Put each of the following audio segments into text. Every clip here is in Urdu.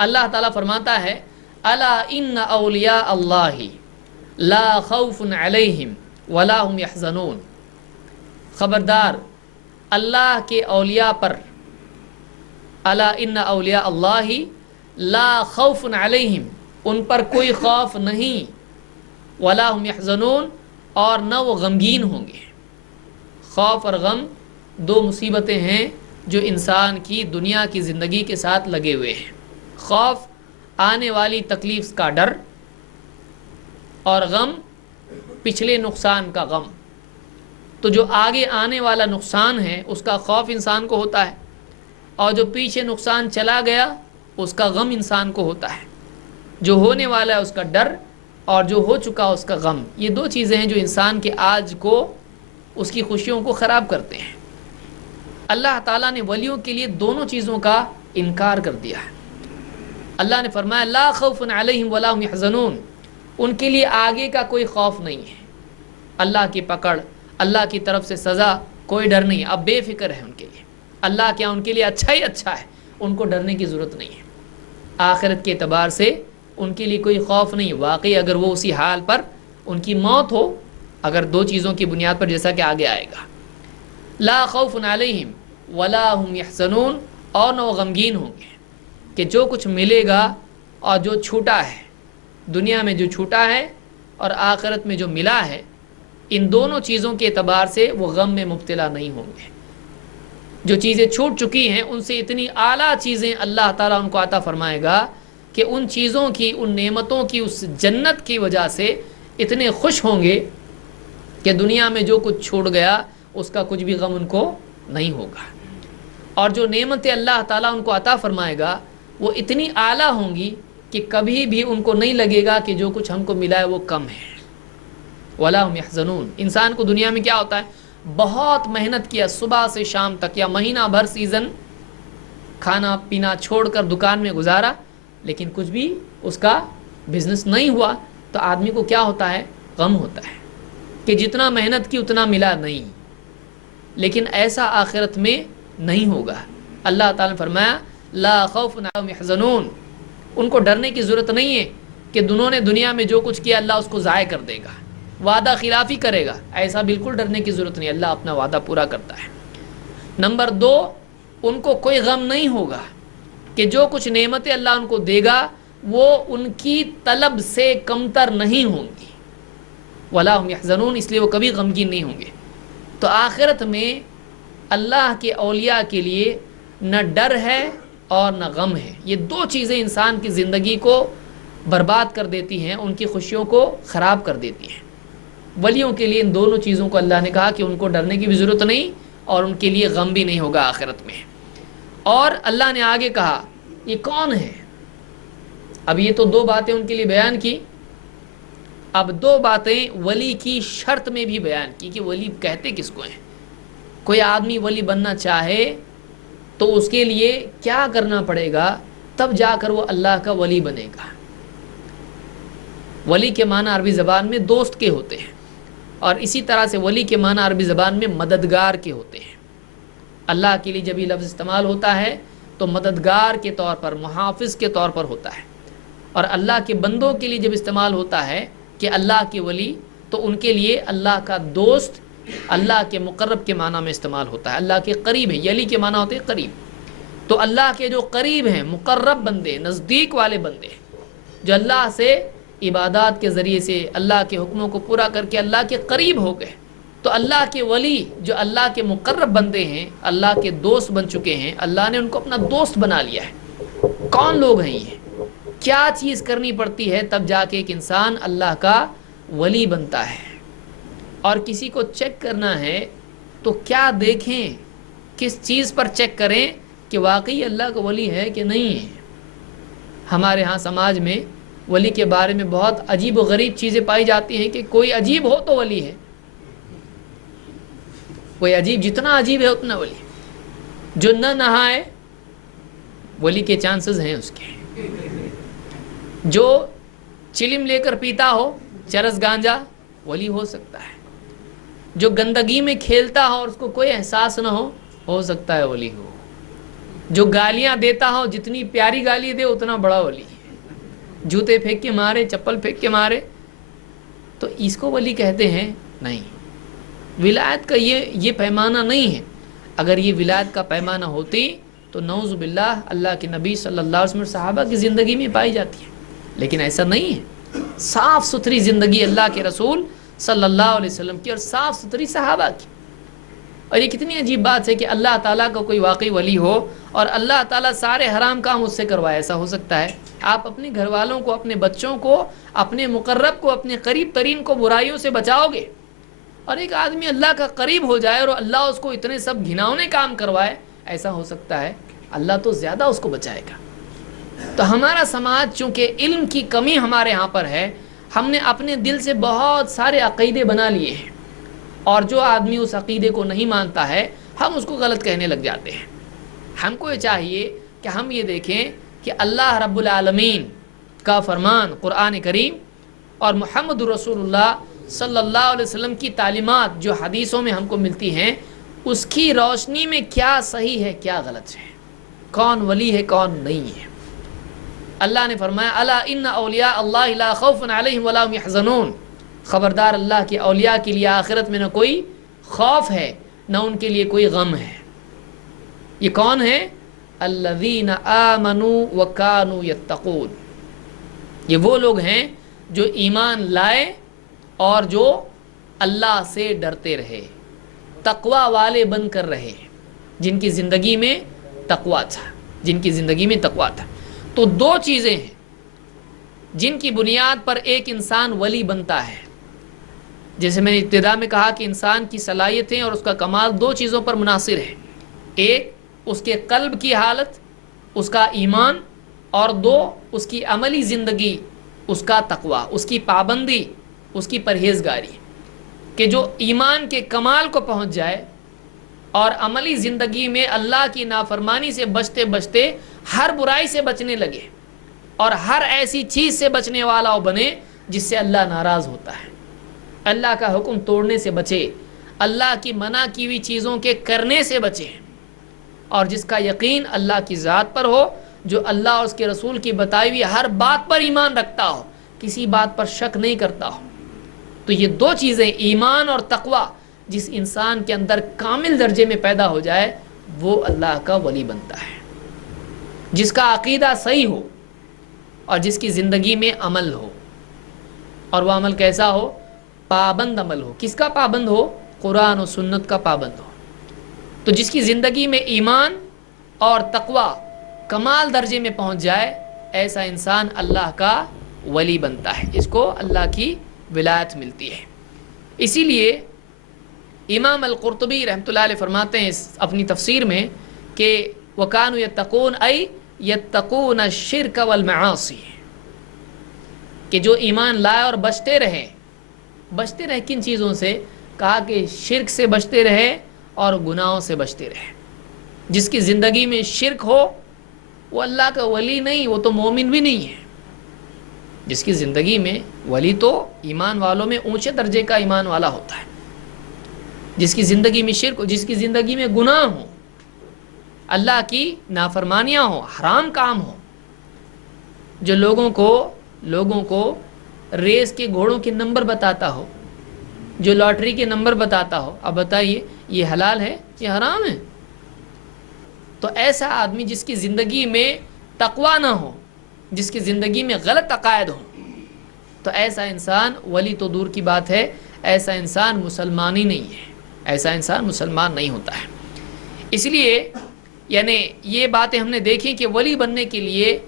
اللہ تعالیٰ فرماتا ہے الا ان اولیاء اللہ لا خوف علیہم ولا هم یحزنون، خبردار اللہ کے اولیاء پر، الا ان اولیاء اللہ لا خوف علیہم، ان پر کوئی خوف نہیں، ولا هم یحزنون، اور نہ وہ غمگین ہوں گے۔ خوف اور غم دو مصیبتیں ہیں جو انسان کی دنیا کی زندگی کے ساتھ لگے ہوئے ہیں۔ خوف آنے والی تکلیف کا ڈر، اور غم پچھلے نقصان کا غم۔ تو جو آگے آنے والا نقصان ہے اس کا خوف انسان کو ہوتا ہے، اور جو پیچھے نقصان چلا گیا اس کا غم انسان کو ہوتا ہے۔ جو ہونے والا ہے اس کا ڈر، اور جو ہو چکا اس کا غم۔ یہ دو چیزیں ہیں جو انسان کے آج کو، اس کی خوشیوں کو خراب کرتے ہیں۔ اللہ تعالیٰ نے ولیوں کے لیے دونوں چیزوں کا انکار کر دیا ہے۔ اللہ نے فرمایا لا خوف علیہم ولا هم یحزنون، ان کے لیے آگے کا کوئی خوف نہیں ہے، اللہ کی پکڑ، اللہ کی طرف سے سزا، کوئی ڈر نہیں ہے، اب بے فکر ہے ان کے لیے۔ اللہ کیا ان کے لیے اچھا ہی اچھا ہے، ان کو ڈرنے کی ضرورت نہیں ہے۔ آخرت کے اعتبار سے ان کے لیے کوئی خوف نہیں۔ واقعی اگر وہ اسی حال پر ان کی موت ہو، اگر دو چیزوں کی بنیاد پر، جیسا کہ آگے آئے گا، لا خوف علیہم ولا هم یحزنون، اور نہ وہ غمگین ہوں گے کہ جو کچھ ملے گا اور جو چھوٹا ہے، دنیا میں جو چھوٹا ہے اور آخرت میں جو ملا ہے، ان دونوں چیزوں کے اعتبار سے وہ غم میں مبتلا نہیں ہوں گے۔ جو چیزیں چھوٹ چکی ہیں ان سے اتنی اعلیٰ چیزیں اللہ تعالیٰ ان کو عطا فرمائے گا کہ ان چیزوں کی، ان نعمتوں کی، اس جنت کی وجہ سے اتنے خوش ہوں گے کہ دنیا میں جو کچھ چھوڑ گیا اس کا کچھ بھی غم ان کو نہیں ہوگا۔ اور جو نعمتیں اللہ تعالیٰ ان کو عطا فرمائے گا وہ اتنی اعلیٰ ہوں گی کہ کبھی بھی ان کو نہیں لگے گا کہ جو کچھ ہم کو ملا ہے وہ کم ہے۔ ولا هم یحزنون۔ انسان کو دنیا میں کیا ہوتا ہے، بہت محنت کیا صبح سے شام تک، یا مہینہ بھر سیزن کھانا پینا چھوڑ کر دکان میں گزارا، لیکن کچھ بھی اس کا بزنس نہیں ہوا، تو آدمی کو کیا ہوتا ہے، غم ہوتا ہے کہ جتنا محنت کی اتنا ملا نہیں۔ لیکن ایسا آخرت میں نہیں ہوگا۔ اللہ تعالیٰ نے فرمایا لا خوف علیہم یحزنون، ان کو ڈرنے کی ضرورت نہیں ہے کہ انہوں نے دنیا میں جو کچھ کیا اللہ اس کو ضائع کر دے گا، وعدہ خلافی کرے گا، ایسا بالکل ڈرنے کی ضرورت نہیں۔ اللہ اپنا وعدہ پورا کرتا ہے۔ نمبر دو، ان کو کوئی غم نہیں ہوگا کہ جو کچھ نعمتیں اللہ ان کو دے گا وہ ان کی طلب سے کمتر نہیں ہوں گی۔ ولا هم یحزنون، اس لیے وہ کبھی غمگین نہیں ہوں گے۔ تو آخرت میں اللہ کے اولیاء کے لیے نہ ڈر ہے اور نہ غم ہے۔ یہ دو چیزیں انسان کی زندگی کو برباد کر دیتی ہیں، ان کی خوشیوں کو خراب کر دیتی ہیں۔ ولیوں کے لیے ان دونوں چیزوں کو اللہ نے کہا کہ ان کو ڈرنے کی بھی ضرورت نہیں، اور ان کے لیے غم بھی نہیں ہوگا آخرت میں۔ اور اللہ نے آگے کہا یہ کون ہے؟ اب یہ تو دو باتیں ان کے لیے بیان کی، اب دو باتیں ولی کی شرط میں بھی بیان کی کہ ولی کہتے کس کو ہیں۔ کوئی آدمی ولی بننا چاہے تو اس کے لیے کیا کرنا پڑے گا، تب جا کر وہ اللہ کا ولی بنے گا۔ ولی کے معنی عربی زبان میں دوست کے ہوتے ہیں، اور اسی طرح سے ولی کے معنی عربی زبان میں مددگار کے ہوتے ہیں۔ اللہ کے لیے جب یہ لفظ استعمال ہوتا ہے تو مددگار کے طور پر، محافظ کے طور پر ہوتا ہے، اور اللہ کے بندوں کے لیے جب استعمال ہوتا ہے کہ اللہ کے ولی، تو ان کے لیے اللہ کا دوست، اللہ کے مقرب کے معنی میں استعمال ہوتا ہے۔ اللہ کے قریب ہے، یلی کے معنی ہوتے ہیں قریب۔ تو اللہ کے جو قریب ہیں، مقرب بندے، نزدیک والے بندے، جو اللہ سے عبادات کے ذریعے سے اللہ کے حکموں کو پورا کر کے اللہ کے قریب ہو گئے، تو اللہ کے ولی جو اللہ کے مقرب بندے ہیں، اللہ کے دوست بن چکے ہیں، اللہ نے ان کو اپنا دوست بنا لیا ہے۔ کون لوگ ہیں یہ؟ کیا چیز کرنی پڑتی ہے تب جا کے ایک انسان اللہ کا ولی بنتا ہے؟ اور کسی کو چیک کرنا ہے تو کیا دیکھیں، کس چیز پر چیک کریں کہ واقعی اللہ کا ولی ہے کہ نہیں ہے؟ ہمارے ہاں سماج میں ولی کے بارے میں بہت عجیب و غریب چیزیں پائی جاتی ہیں کہ کوئی عجیب ہو تو ولی ہے، کوئی عجیب، جتنا عجیب ہے اتنا ولی۔ جو نہ نہائے ولی کے چانسز ہیں اس کے، جو چلم لے کر پیتا ہو، چرس گانجا، ولی ہو سکتا ہے، جو گندگی میں کھیلتا ہو اور اس کو کوئی احساس نہ ہو سکتا ہے ولی ہو۔ جو گالیاں دیتا ہو جتنی پیاری گالی دے اتنا بڑا ولی ہے. جوتے پھینک کے مارے, چپل پھینک کے مارے, تو اس کو ولی کہتے ہیں؟ نہیں. ولایت کا یہ پیمانہ نہیں ہے. اگر یہ ولایت کا پیمانہ ہوتی تو نعوذ باللہ اللہ کے نبی صلی اللہ علیہ وسلم صحابہ کی زندگی میں پائی جاتی ہے, لیکن ایسا نہیں ہے. صاف ستھری زندگی اللہ کے رسول صلی اللہ علیہ وسلم کی اور صاف ستھری صحابہ کی. اور یہ کتنی عجیب بات ہے کہ اللہ تعالیٰ کا کوئی واقعی ولی ہو اور اللہ تعالیٰ سارے حرام کام اس سے کروائے. ایسا ہو سکتا ہے؟ آپ اپنے گھر والوں کو, اپنے بچوں کو, اپنے مقرب کو, اپنے قریب ترین کو برائیوں سے بچاؤ گے, اور ایک آدمی اللہ کا قریب ہو جائے اور اللہ اس کو اتنے سب گھناؤنے کام کروائے؟ ایسا ہو سکتا ہے؟ اللہ تو زیادہ اس کو بچائے گا. تو ہمارا سماج چونکہ علم کی کمی ہمارے ہاں پر ہے, ہم نے اپنے دل سے بہت سارے عقیدے بنا لیے ہیں, اور جو آدمی اس عقیدے کو نہیں مانتا ہے ہم اس کو غلط کہنے لگ جاتے ہیں. ہم کو یہ چاہیے کہ ہم یہ دیکھیں کہ اللہ رب العالمین کا فرمان قرآن کریم اور محمد رسول اللہ صلی اللہ علیہ وسلم کی تعلیمات جو حدیثوں میں ہم کو ملتی ہیں, اس کی روشنی میں کیا صحیح ہے کیا غلط ہے, کون ولی ہے کون نہیں ہے. اللہ نے فرمایا الا ان اولیاء اللہ لا خوف علیہم ولا هم يحزنون, خبردار اللہ کے اولیاء کے لیے آخرت میں نہ کوئی خوف ہے نہ ان کے لیے کوئی غم ہے. یہ کون ہے؟ الذین آمنوا وکانوا یتقون. یہ وہ لوگ ہیں جو ایمان لائے اور جو اللہ سے ڈرتے رہے, تقوی والے بن کر رہے, جن کی زندگی میں تقوی تھا, جن کی زندگی میں تقوی تھا. تو دو چیزیں ہیں جن کی بنیاد پر ایک انسان ولی بنتا ہے. جیسے میں نے ابتدا میں کہا کہ انسان کی صلاحیتیں اور اس کا کمال دو چیزوں پر منحصر ہے. ایک اس کے قلب کی حالت, اس کا ایمان, اور دو اس کی عملی زندگی, اس کا تقوی, اس کی پابندی, اس کی پرہیزگاری. کہ جو ایمان کے کمال کو پہنچ جائے اور عملی زندگی میں اللہ کی نافرمانی سے بچتے بچتے ہر برائی سے بچنے لگے اور ہر ایسی چیز سے بچنے والا وہ بنے جس سے اللہ ناراض ہوتا ہے. اللہ کا حکم توڑنے سے بچے, اللہ کی منع کی ہوئی چیزوں کے کرنے سے بچے, اور جس کا یقین اللہ کی ذات پر ہو, جو اللہ اور اس کے رسول کی بتائی ہوئی ہر بات پر ایمان رکھتا ہو, کسی بات پر شک نہیں کرتا ہو. تو یہ دو چیزیں ایمان اور تقوی جس انسان کے اندر کامل درجے میں پیدا ہو جائے وہ اللہ کا ولی بنتا ہے. جس کا عقیدہ صحیح ہو اور جس کی زندگی میں عمل ہو, اور وہ عمل کیسا ہو؟ پابند عمل ہو. کس کا پابند ہو؟ قرآن و سنت کا پابند ہو. تو جس کی زندگی میں ایمان اور تقوی کمال درجے میں پہنچ جائے ایسا انسان اللہ کا ولی بنتا ہے, اس کو اللہ کی ولایت ملتی ہے. اسی لیے امام القرطبی رحمۃ اللہ علیہ فرماتے ہیں اپنی تفسیر میں کہ وَكَانُوا يَتَّقُونَ أَيْ يَتَّقُونَ الشِّرْكَ وَالْمَعَاصِي, کہ جو ایمان لائے اور بچتے رہے کن چیزوں سے؟ کہا کہ شرک سے بچتے رہے اور گناہوں سے بچتے رہے. جس کی زندگی میں شرک ہو وہ اللہ کا ولی نہیں, وہ تو مومن بھی نہیں ہے. جس کی زندگی میں ولی تو ایمان والوں میں اونچے درجے کا ایمان والا ہوتا ہے. جس کی زندگی میں شرک ہو, جس کی زندگی میں گناہ ہو, اللہ کی نافرمانیاں ہوں, حرام کام ہو, جو لوگوں کو ریس کے گھوڑوں کے نمبر بتاتا ہو, جو لاٹری کے نمبر بتاتا ہو, اب بتائیے یہ حلال ہے یہ حرام ہے؟ تو ایسا آدمی جس کی زندگی میں تقوی نہ ہو, جس کی زندگی میں غلط عقائد ہو, تو ایسا انسان ولی تو دور کی بات ہے, ایسا انسان مسلمان ہی نہیں ہے, ایسا انسان مسلمان نہیں ہوتا ہے. اس لیے یعنی یہ باتیں ہم نے دیکھی کہ ولی بننے کے لیے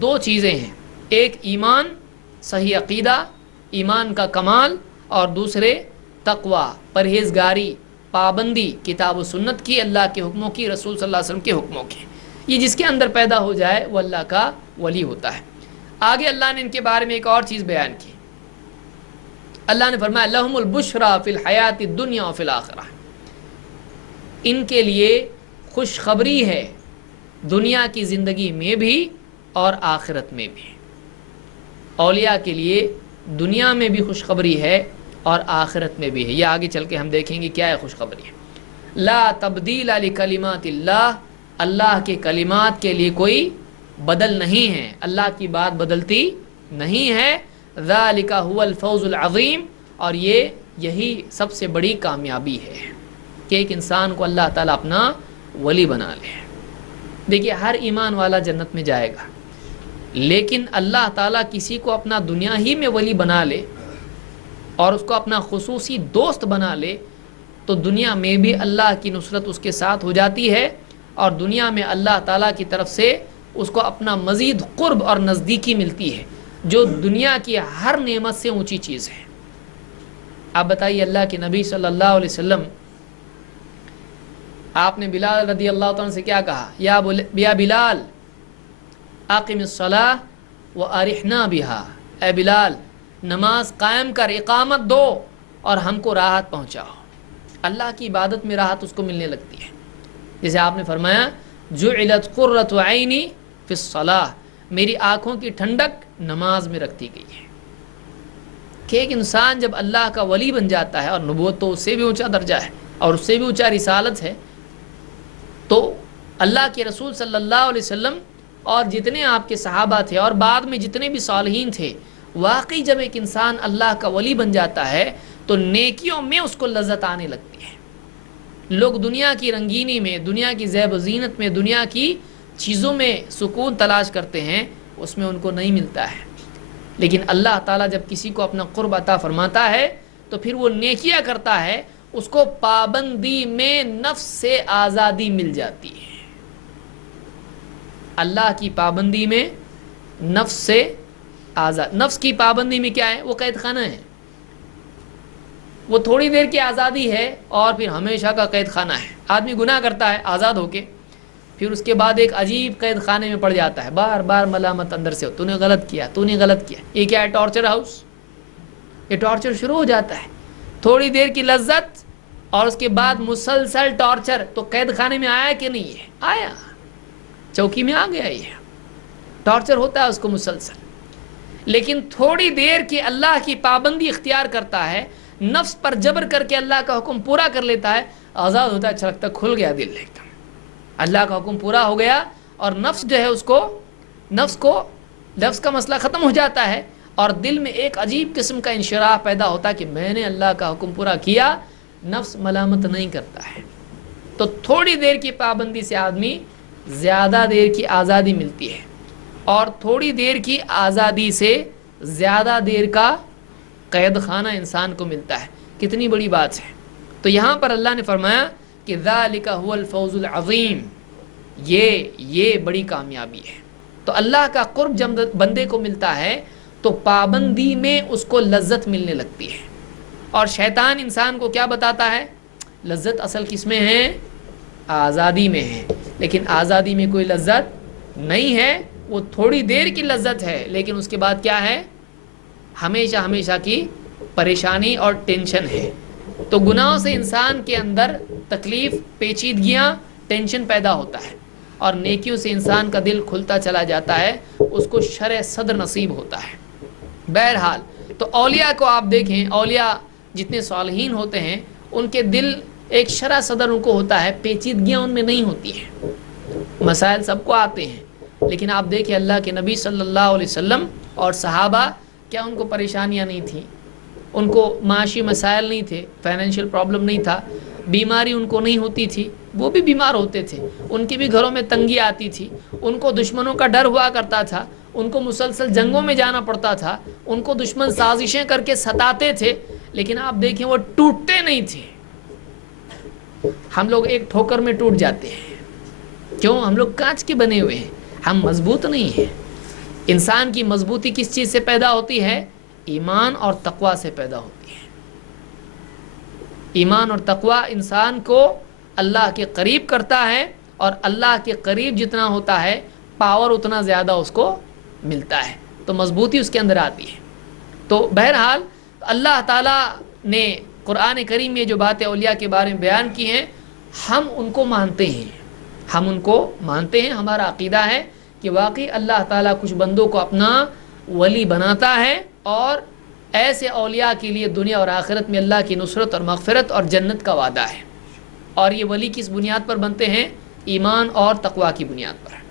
دو چیزیں ہیں, ایک ایمان, صحیح عقیدہ, ایمان کا کمال, اور دوسرے تقوی, پرہیزگاری, پابندی کتاب و سنت کی, اللہ کے حکموں کی, رسول صلی اللہ علیہ وسلم کے حکموں کی. یہ جس کے اندر پیدا ہو جائے وہ اللہ کا ولی ہوتا ہے. آگے اللہ نے ان کے بارے میں ایک اور چیز بیان کی. اللہ نے فرمایا لہم البشریٰ فی الحیات الدنیا وفی الآخرہ, ان کے لیے خوشخبری ہے دنیا کی زندگی میں بھی اور آخرت میں بھی. اولیاء کے لیے دنیا میں بھی خوشخبری ہے اور آخرت میں بھی ہے. یہ آگے چل کے ہم دیکھیں گے کیا ہے خوشخبری. لا تبدیل لکلمات اللہ اللہ کے کلمات کے لیے کوئی بدل نہیں ہے، اللہ کی بات بدلتی نہیں ہے۔ ذالک هو الفوز العظیم، اور یہی سب سے بڑی کامیابی ہے کہ ایک انسان کو اللہ تعالیٰ اپنا ولی بنا لے۔ دیکھیے ہر ایمان والا جنت میں جائے گا، لیکن اللہ تعالیٰ کسی کو اپنا دنیا ہی میں ولی بنا لے اور اس کو اپنا خصوصی دوست بنا لے تو دنیا میں بھی اللہ کی نصرت اس کے ساتھ ہو جاتی ہے، اور دنیا میں اللہ تعالیٰ کی طرف سے اس کو اپنا مزید قرب اور نزدیکی ملتی ہے، جو دنیا کی ہر نعمت سے اونچی چیز ہے۔ آپ بتائیے، اللہ کے نبی صلی اللہ علیہ وسلم، آپ نے بلال رضی اللہ عنہ سے کیا کہا؟ یا بلال اقم الصلاۃ وارحنا بہا، اے بلال نماز قائم کر، اقامت دو اور ہم کو راحت پہنچاؤ۔ اللہ کی عبادت میں راحت اس کو ملنے لگتی ہے، جیسے آپ نے فرمایا جعلت قرۃ عینی فی الصلاۃ، میری آنکھوں کی ٹھنڈک نماز میں رکھتی گئی ہے۔ کہ ایک انسان جب اللہ کا ولی بن جاتا ہے، اور نبوت تو اس سے بھی اونچا درجہ ہے اور اس سے بھی اونچا رسالت ہے، تو اللہ کے رسول صلی اللہ علیہ وسلم اور جتنے آپ کے صحابہ تھے اور بعد میں جتنے بھی صالحین تھے، واقعی جب ایک انسان اللہ کا ولی بن جاتا ہے تو نیکیوں میں اس کو لذت آنے لگتی ہے۔ لوگ دنیا کی رنگینی میں، دنیا کی زیب و زینت میں، دنیا کی چیزوں میں سکون تلاش کرتے ہیں، اس میں ان کو نہیں ملتا ہے، لیکن اللہ تعالیٰ جب کسی کو اپنا قرب عطا فرماتا ہے تو پھر وہ نیکیاں کرتا ہے، اس کو پابندی میں نفس سے آزادی مل جاتی ہے۔ اللہ کی پابندی میں نفس سے آزاد، نفس کی پابندی میں کیا ہے؟ وہ قید خانہ ہے، وہ تھوڑی دیر کی آزادی ہے اور پھر ہمیشہ کا قید خانہ ہے۔ آدمی گناہ کرتا ہے آزاد ہو کے، پھر اس کے بعد ایک عجیب قید خانے میں پڑ جاتا ہے، بار بار ملامت اندر سے، تو نے غلط کیا، تو نے غلط کیا۔ یہ کیا ہے؟ Torture house. یہ ٹارچر شروع ہو جاتا ہے، تھوڑی دیر کی لذت اور اس کے بعد مسلسل ٹارچر۔ تو قید خانے میں آیا کہ نہیں ہے؟ آیا، چوکی میں آ گیا، یہ ٹارچر ہوتا ہے اس کو مسلسل۔ لیکن تھوڑی دیر کی اللہ کی پابندی اختیار کرتا ہے، نفس پر جبر کر کے اللہ کا حکم پورا کر لیتا ہے، آزاد ہوتا ہے، اچھا لگتا ہے، کھل گیا دل ایک دم، اللہ کا حکم پورا ہو گیا، اور نفس جو ہے اس کو نفس کا مسئلہ ختم ہو جاتا ہے، اور دل میں ایک عجیب قسم کا انشراح پیدا ہوتا ہے کہ میں نے اللہ کا حکم پورا کیا، نفس ملامت نہیں کرتا ہے۔ تو تھوڑی دیر کی پابندی سے آدمی زیادہ دیر کی آزادی ملتی ہے، اور تھوڑی دیر کی آزادی سے زیادہ دیر کا قید خانہ انسان کو ملتا ہے۔ کتنی بڑی بات ہے۔ تو یہاں پر اللہ نے فرمایا کہ ذالک هو الفوز العظیم، یہ بڑی کامیابی ہے۔ تو اللہ کا قرب جب بندے کو ملتا ہے تو پابندی میں اس کو لذت ملنے لگتی ہے، اور شیطان انسان کو کیا بتاتا ہے؟ لذت اصل کس میں ہے؟ آزادی میں ہے، لیکن آزادی میں کوئی لذت نہیں ہے، وہ تھوڑی دیر کی لذت ہے، لیکن اس کے بعد کیا ہے؟ ہمیشہ کی پریشانی اور ٹینشن ہے۔ تو گناہوں سے انسان کے اندر تکلیف، پیچیدگیاں، ٹینشن پیدا ہوتا ہے، اور نیکیوں سے انسان کا دل کھلتا چلا جاتا ہے، اس کو شرح صدر نصیب ہوتا ہے۔ بہرحال تو اولیاء کو آپ دیکھیں، اولیاء جتنے صالحین ہوتے ہیں ان کے دل ایک شرح صدر ان کو ہوتا ہے، پیچیدگیاں ان میں نہیں ہوتی ہیں۔ مسائل سب کو آتے ہیں، لیکن آپ دیکھیں اللہ کے نبی صلی اللہ علیہ وسلم اور صحابہ، کیا ان کو پریشانیاں نہیں تھیں؟ ان کو معاشی مسائل نہیں تھے، فائنینشیل پرابلم نہیں تھا، بیماری ان کو نہیں ہوتی تھی، وہ بھی بیمار ہوتے تھے، ان کے بھی گھروں میں تنگی آتی تھی، ان کو دشمنوں کا ڈر ہوا کرتا تھا، ان کو مسلسل جنگوں میں جانا پڑتا تھا، ان کو دشمن سازشیں کر کے ستاتے تھے، لیکن آپ دیکھیں وہ ٹوٹتے نہیں تھے۔ ہم لوگ ایک ٹھوکر میں ٹوٹ جاتے ہیں، کیوں؟ ہم لوگ کانچ کے بنے ہوئے ہیں، ہم مضبوط نہیں ہیں۔ انسان کی مضبوطی کس چیز سے پیدا ہوتی ہے؟ ایمان اور تقوی سے پیدا ہوتی ہے۔ ایمان اور تقوی انسان کو اللہ کے قریب کرتا ہے، اور اللہ کے قریب جتنا ہوتا ہے پاور اتنا زیادہ اس کو ملتا ہے، تو مضبوطی اس کے اندر آتی ہے۔ تو بہرحال اللہ تعالیٰ نے قرآن کریم میں جو باتیں اولیاء کے بارے میں بیان کی ہیں، ہم ان کو مانتے ہیں، ہمارا عقیدہ ہے کہ واقعی اللہ تعالیٰ کچھ بندوں کو اپنا ولی بناتا ہے، اور ایسے اولیاء کے لیے دنیا اور آخرت میں اللہ کی نصرت اور مغفرت اور جنت کا وعدہ ہے۔ اور یہ ولی کس بنیاد پر بنتے ہیں؟ ایمان اور تقوی کی بنیاد پر.